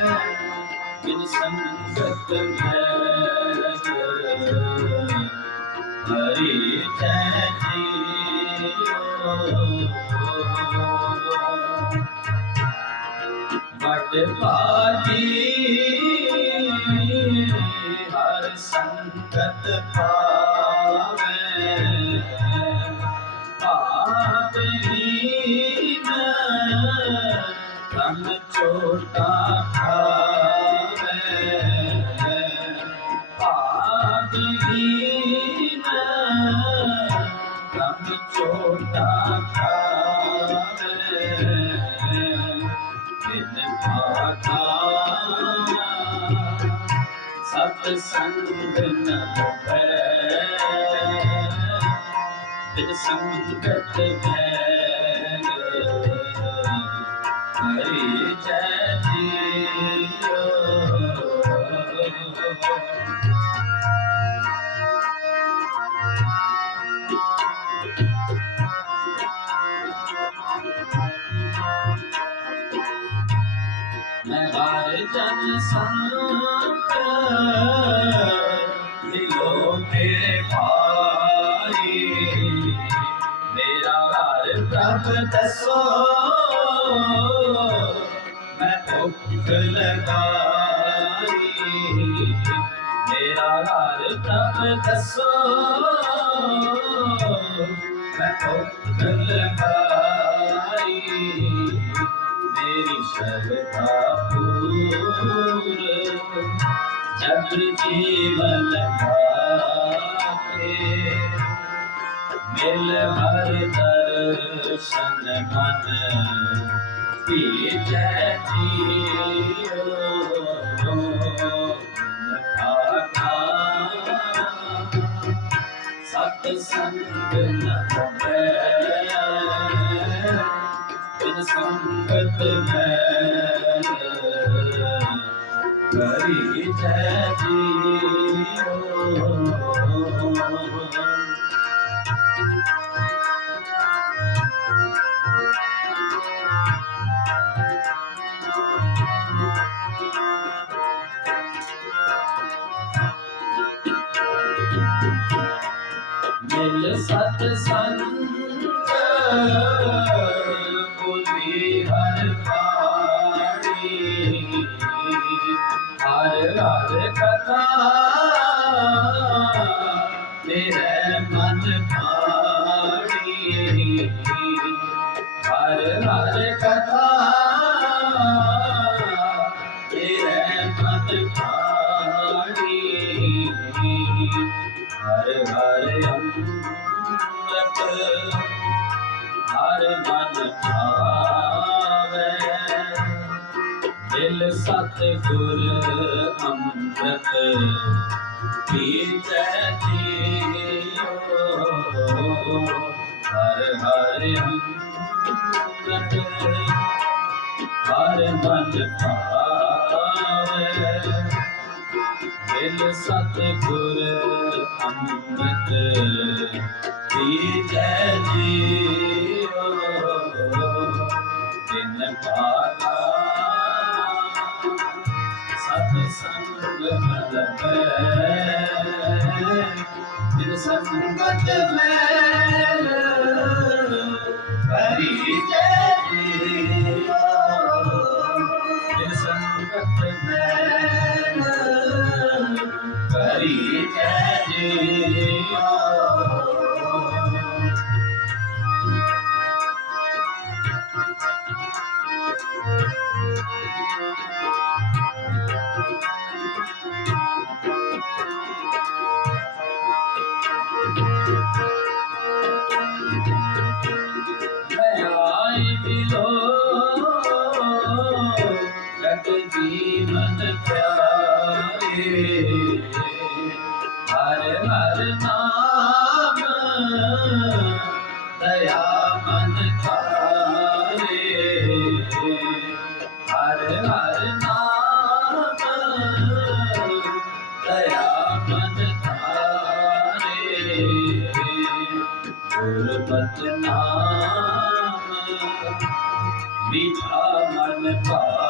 ਬਿਨ ਸੰਗਤ ਮੈਂ ਹਰੀ ਜੈ ਜੀਓ ਵਡ ਭਾਗੀ ਹਰ ਸੰਗਤ ਪਾਵੇ ਤਨ ਛੋਟਾ ਖਾਵੇ ਪਾਪ ਹੀਨ ਤਨ ਛੋਟਾ ਖਾਵੇ ਬਿਨ ਭਾਗਾ ਸਤ ਸੰਗ ਨ ਹੋਵੇ ਬਿਨ ਸੰਗਤ ਮੈਂ ਮੈਂ ਹਰ ਜਨ ਸੰਤ ਦਿਲੋ ਮੇਰੇ ਭਾਈ ਮੇਰਾ ਘਰ ਪ੍ਰਭ ਦਸੋ, ਮੈਂ ਭੁੱਖ ਲਗਾਈ। ਮੇਰਾ ਘਰ ਪ੍ਰਭ ਦਸੋ, ਮੈਂ ਭੁੱਖ ਲਗਾਈ। ਮੇਰੀ ਸ਼ਰਧਾ ਪੂਰ ਜਗ ਜੀਵਨ ਪਾਤੇ ਮਿਲ ਹਰ ਦਰਸ਼ਨ ਮਨ ਪੀ ਜੈ ਜੀਓ ਸਤ ਸੰਗ ਨ ਹੋਵੇ ਸੰਗਤ ਮੈਂ ਕਰੀ ਜੈ ਜੀਓ ਮਿਲ ਸਤ ਸੰਗ। ਹਰ ਕਥਾ ਤੇਰੇ ਮਨ ਭਾਣੀ ਹਰ ਹਰ ਕਥਾ ਤੇਰੇ ਮਨ ਭਾਣੀ ਹਰ ਹਰ ਅੰਮ੍ਰਿਤ ਹਰ ਮਨ ਭਾਵੇ ਸਤਿਗੁਰ ਸਤ ਗੁਰ ਅੰਮ੍ਰਿਤ ਪੀਜੈ ਜੀਓ ਹਰ ਹਰ ਅੰਮ੍ਰਿਤ ਹਰ ਮਨ ਭਾਵੇ। ਦਿਲ ਸਤ ਅੰਮ੍ਰਿਤ ਦੀ ਜੀਓ ਦਿਨ ਪਾਲਾ ਸਤ ਸੰਗ ਮਲ ਪੈ ਸੰਗਤ ਮੈਂ ਹਰੀ ਜੈ ਜੀਓ ਸੰਗਤ ਮੈਂ ਹਰੀ ਜੈ ਜਗ ਜੀਵਨ ਪਿਆਰੇ। ਹਰ ਹਰ ਨਾਮ ਦਇਆ ਮਨ ਥਾਰੇ ਹਰ ਹਰ ਨਾਮ ਦਇਆ ਮਨ ਥਾਰੇ ਗੁਰਮਤਿ ਨਾਮ ਵਿਧਾ ਮਨ ਪਾ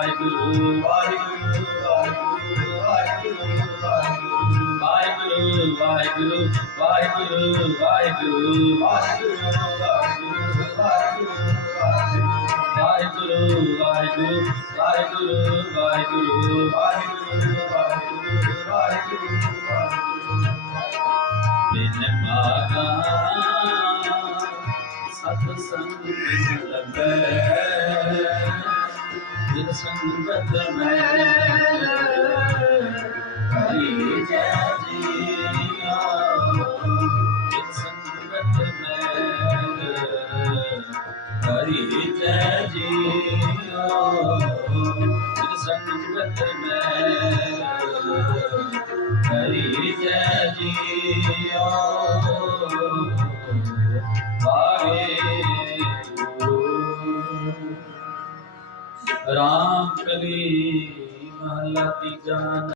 ਵਾਹਿਗੁਰੂ ਵਾਹਿਗੁਰੂ ਵਾਹਿਗੁਰੂ ਵਾਹਿਗੁਰੂ ਵਾਹਿਗੁਰੂ ਵਾਹਿਗੁਰੂ ਵਾਹਿਗੁਰੂ ਵਾਹਿਗੁਰੂ ਵਾਹਿਗੁਰੂ ਵਾਹਿਗੁਰੂ ਬਿਨ ਮਾਗਾ ਸਤ ਸੰਗ ਲਗੈ ਜਿਨ ਸੰਗਤ ਮੈਂ ਹਰੀ ਜੈ ਜੀਓ ਜਿਨ ਸੰਗਤ ਮੈਂ ਹਰੀ ਜੈ ਜੀਓ ਜਿਨ ਸੰਗਤ ਮੈਂ ਹਰੀ ਜੈ ਜੀਓ राम कली महला की जान